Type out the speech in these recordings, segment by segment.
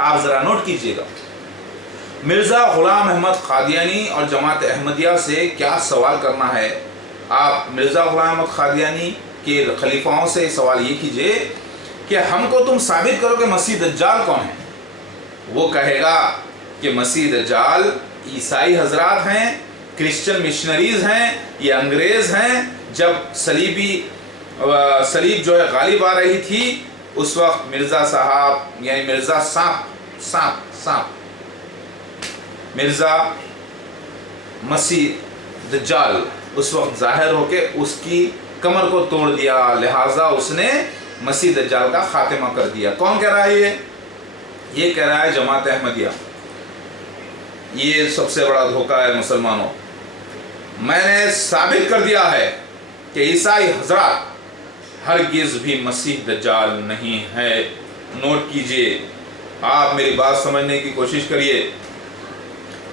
आप ज़रा नोट कीजिएगा, मिर्ज़ा ग़ुलाम अहमद क़ादियानी और जमात अहमदिया से क्या सवाल करना है। आप मिर्ज़ा ग़ुलाम अहमद क़ादियानी के खलीफाओं से सवाल ये कीजिए कि हमको तुम साबित करो कि मसीह दज्जाल कौन है। वो कहेगा कि मसीह दज्जाल ईसाई हजरात हैं, क्रिश्चियन मिशनरीज़ हैं, ये अंग्रेज़ हैं। जब सलीब जो है गालिब आ रही थी उस वक्त मिर्ज़ा साहब यानी मिर्ज़ा सांप मिर्ज़ा मसीह दज्जाल उस वक्त ज़ाहिर होके उसकी कमर को तोड़ दिया, लिहाजा उसने मसीह दज्जाल का खात्मा कर दिया। कौन कह रहा है ये कह रहा है जमात अहमदिया। ये सबसे बड़ा धोखा है मुसलमानों। मैंने साबित कर दिया है कि ईसाई हजरात हरगिज़ भी मसीह दज्जाल नहीं है। नोट कीजिए, आप मेरी बात समझने की कोशिश करिए।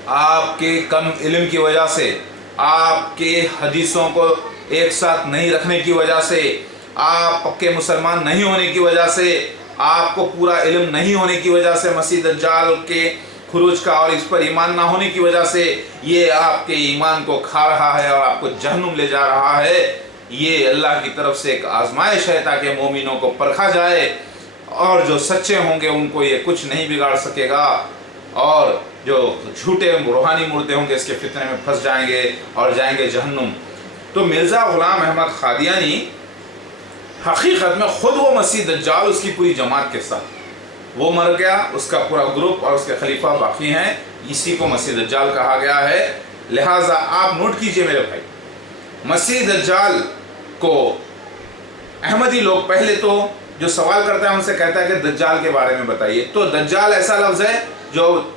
आपके कम इल्म की वजह से, आपके हदीसों को एक साथ नहीं रखने की वजह से, आप पक्के मुसलमान नहीं होने की वजह से, आपको पूरा इल्म नहीं होने की वजह से, मसीह दज्जाल के खुरूज का और इस पर ईमान ना होने की वजह से ये आपके ईमान को खा रहा है और आपको जहन्नुम ले जा रहा है। ये अल्लाह की तरफ से एक आजमाइश है ताकि मोमिनों को परखा जाए, और जो सच्चे होंगे उनको ये कुछ नहीं बिगाड़ सकेगा, और जो झूठे रूहानी मुर्दे होंगे इसके फितने में फंस जाएंगे और जाएंगे जहन्नुम। तो मिर्ज़ा ग़ुलाम अहमद क़ादियानी हकीकत में खुद वो मसीह दज्जाल उसकी पूरी जमात के साथ वो मर गया, उसका पूरा ग्रुप और उसके खलीफा बाकी हैं, इसी को मसीह दज्जाल कहा गया है। लिहाजा आप नोट कीजिए मेरे भाई, मसीह दज्जाल को अहमदी लोग पहले तो जो सवाल करता है उनसे कहता है कि दज्जाल के बारे में बताइए। तो दज्जाल ऐसा लफ्ज़ है जो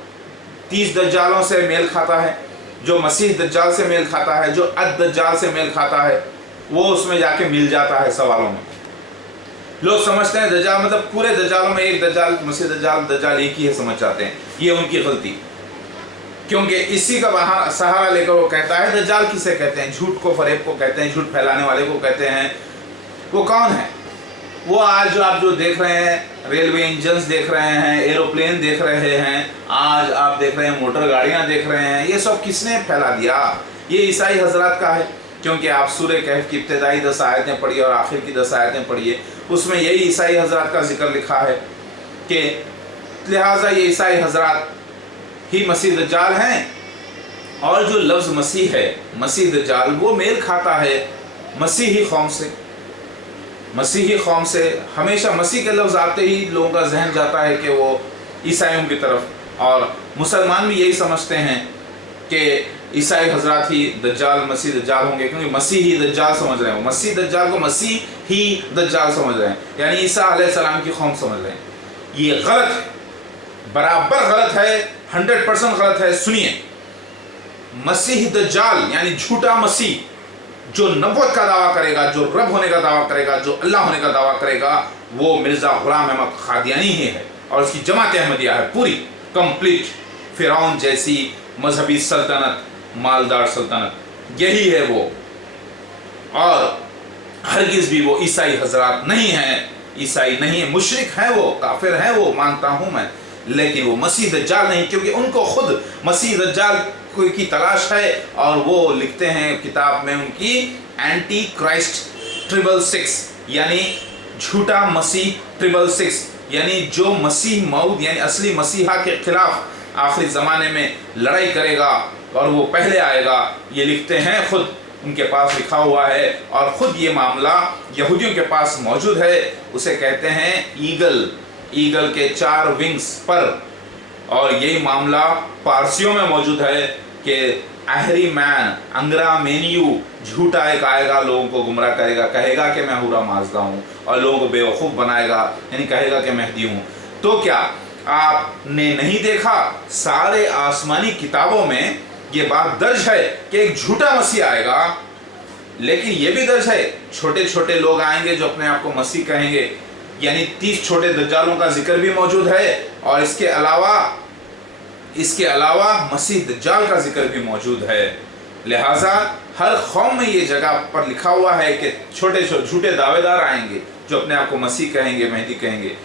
30 दज्जालों से मेल खाता है, जो मसीह दज्जाल से मेल खाता है, जो दज्जाल से मेल खाता है, वो उसमें जाके मिल जाता है सवालों में। लोग समझते हैं दज्जाल मतलब पूरे दज्जालों में एक दज्जाल मसीह दज्जाल एक ही है, समझ जाते हैं। ये उनकी गलती, क्योंकि इसी का सहारा लेकर वो कहता है दज्जाल किसे कहते हैं, झूठ को, फरेब को कहते हैं, झूठ फैलाने वाले को कहते हैं। वो कौन है? वो आज जो आप जो देख रहे हैं, रेलवे इंजन्स देख रहे हैं, एरोप्लेन देख रहे हैं, आज आप देख रहे हैं मोटर गाड़ियाँ देख रहे हैं, ये सब किसने फैला दिया? ये ईसाई हजरात का है। क्योंकि आप सूरह कहफ की इब्तिदाई 10 आयतें पढ़िए और आखिर की 10 आयतें पढ़िए, उसमें यही ईसाई हजरात का जिक्र लिखा है कि लिहाजा ये ईसाई हजरात ही मसीह दज्जाल हैं। और जो लफ्ज़ मसीह है, मसीह दज्जाल, वो मेल खाता है मसीही कौम से। मसीही कौम से हमेशा मसीह के लफ्ज़ आते ही लोगों का जहन जाता है कि वो ईसाइयों की तरफ, और मुसलमान भी यही समझते हैं कि ईसाई हजरात ही दज्जाल मसीह दज्जाल होंगे, क्योंकि मसीह ही दज्जाल समझ रहे हैं। मसीह दज्जाल को मसीह ही दज्जाल समझ रहे हैं, यानी ईसा अलैहिस्सलाम की कौम समझ रहे हैं। ये गलत है, बराबर गलत है, 100% गलत है। सुनिए, मसीह दज्जाल यानी झूठा मसीह जो नबूवत का दावा करेगा, जो रब होने का दावा करेगा, जो अल्लाह होने का दावा करेगा, वो मिर्ज़ा ग़ुलाम अहमद क़ादियानी ही है और उसकी जमात अहमदिया है पूरी कंप्लीट। फ़िरौन जैसी मजहबी सल्तनत, मालदार सल्तनत, यही है वो। और हरगिज़ भी वो ईसाई हजरात नहीं हैं, ईसाई नहीं है, मुशरिक हैं वो, काफिर हैं वो, मानता हूँ मैं, लेकिन वो मसीह दज्जाल नहीं, क्योंकि उनको खुद मसीह दज्जाल की तलाश है। और वो लिखते हैं किताब में उनकी एंटी क्राइस्ट 666, यानी झूठा मसीह 666, यानी जो मसीह मऊद यानी असली मसीहा के खिलाफ आखिरी ज़माने में लड़ाई करेगा और वो पहले आएगा। ये लिखते हैं, खुद उनके पास लिखा हुआ है, और ख़ुद ये मामला यहूदियों के पास मौजूद है। उसे कहते हैं ईगल, ईगल के 4 विंग्स पर। और यही मामला पारसियों में मौजूद है कि आहरी मैन, अंगरा मेन्यू, झूठा एक आएगा, लोगों को गुमराह करेगा, कहेगा कि मैं हुरा माजदा हूँ, और लोगों को बेवकूफ़ बनाएगा, यानी कहेगा कि मेहदी हूँ। तो क्या आपने नहीं देखा सारे आसमानी किताबों में ये बात दर्ज है कि एक झूठा मसीह आएगा, लेकिन ये भी दर्ज है छोटे छोटे लोग आएंगे जो अपने आप को मसीह कहेंगे, यानी 30 छोटे दज्जालों का जिक्र भी मौजूद है। और इसके अलावा मसीह दज्जाल का जिक्र भी मौजूद है। लिहाजा हर कौम में ये जगह पर लिखा हुआ है कि छोटे छोटे झूठे दावेदार आएंगे जो अपने आप को मसीह कहेंगे, मेहदी कहेंगे।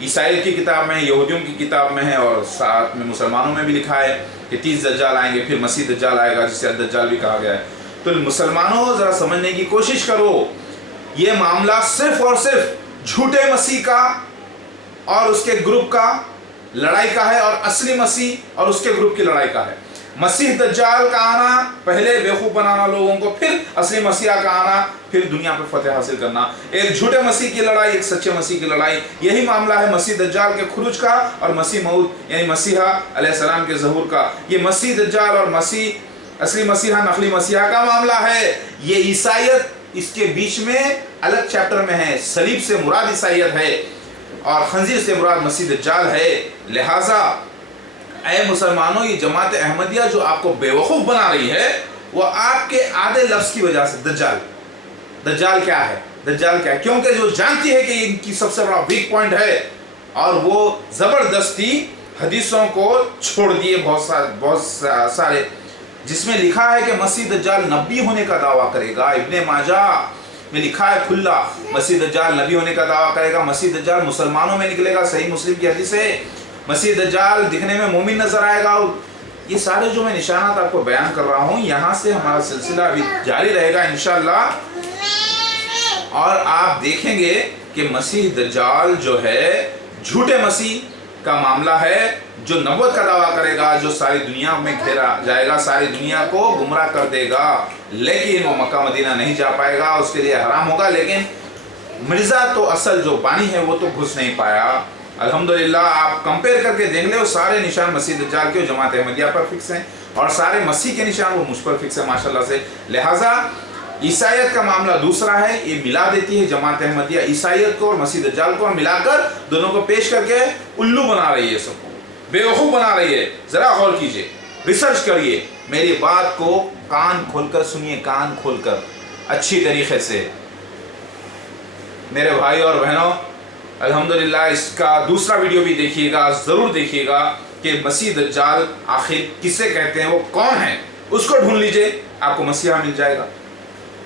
عیسائیت کی کتاب میں ہے، یہودیوں کی کتاب میں ہے، اور ساتھ میں مسلمانوں میں بھی لکھا ہے کہ 30 دجال آئیں گے، پھر مسیح دجال آئے گا جسے الدجال بھی کہا گیا ہے۔ تو مسلمانوں ذرا سمجھنے کی کوشش کرو، یہ معاملہ صرف اور صرف جھوٹے مسیح کا اور اس کے گروپ کا لڑائی کا ہے، اور اصلی مسیح اور اس کے گروپ کی لڑائی کا ہے۔ مسیح دجال کا آنا پہلے بیوقوف بنانا لوگوں کو، پھر اصلی مسیح کا آنا، پھر دنیا پہ فتح حاصل کرنا۔ ایک جھوٹے مسیح کی لڑائی، ایک سچے مسیح کی لڑائی، یہی معاملہ ہے مسیح دجال کے خروج کا اور مسیح موعود یعنی مسیحا علیہ السلام کے ظہور کا۔ یہ مسیح دجال اور مسیح اصلی مسیحا نقلی مسیحا کا معاملہ ہے۔ یہ عیسائیت اس کے بیچ میں الگ چیپٹر میں ہے۔ صلیب سے مراد عیسائیت ہے اور خنزیر سے مراد مسیح دجال ہے۔ لہٰذا اے مسلمانوں، یہ جماعت احمدیہ جو آپ کو بیوقوف بنا رہی ہے، وہ آپ کے آدھے لفظ کی وجہ سے دجال کیا ہے، دجال کیا ہے، کیونکہ جو جانتی ہے کہ ان کی سب سے بڑا ویک پوائنٹ ہے، اور وہ زبردستی حدیثوں کو چھوڑ دیے بہت سارے، جس میں لکھا ہے کہ مسیح دجال نبی ہونے کا دعویٰ کرے گا۔ ابن ماجہ میں لکھا ہے کھلا، مسیح دجال نبی ہونے کا دعویٰ کرے گا، مسیح دجال مسلمانوں میں نکلے گا، صحیح مسلم کی حدیث ہے، مسیح دجال دکھنے میں مومن نظر آئے گا۔ اور یہ سارے جو میں نشانات آپ کو بیان کر رہا ہوں، یہاں سے ہمارا سلسلہ ابھی جاری رہے گا انشاءاللہ، اور آپ دیکھیں گے کہ مسیح دجال جو ہے جھوٹے مسیح کا معاملہ ہے، جو نبوت کا دعویٰ کرے گا، جو ساری دنیا میں گھیرا جائے گا، ساری دنیا کو گمراہ کر دے گا، لیکن وہ مکہ مدینہ نہیں جا پائے گا، اس کے لیے حرام ہوگا۔ لیکن مرزا تو اصل جو بانی ہے وہ تو گھس نہیں پایا۔ الحمدللہ آپ کمپیئر کر کے دیکھ لیں، وہ سارے نشان مسیح دجال کے جماعت احمدیہ پر فکس ہیں، اور سارے مسیح کے نشان وہ مجھ پر فکس ہیں ماشاءاللہ سے۔ لہٰذا عیسائیت کا معاملہ دوسرا ہے، یہ ملا دیتی ہے جماعت احمدیہ عیسائیت کو اور مسیح دجال کو، اور ملا کر دونوں کو پیش کر کے الو بنا رہی ہے، سب کو بیوقوف بنا رہی ہے۔ ذرا غور کیجئے، ریسرچ کریے، میری بات کو کان کھول کر سنیے، کان کھول کر اچھی طریقے سے میرے بھائی اور بہنوں۔ الحمدللہ اس کا دوسرا ویڈیو بھی دیکھیے گا، ضرور دیکھیے گا کہ مسیح دجال آخر کسے کہتے ہیں، وہ کون ہے، اس کو ڈھونڈ لیجئے، آپ کو مسیحا مل جائے گا۔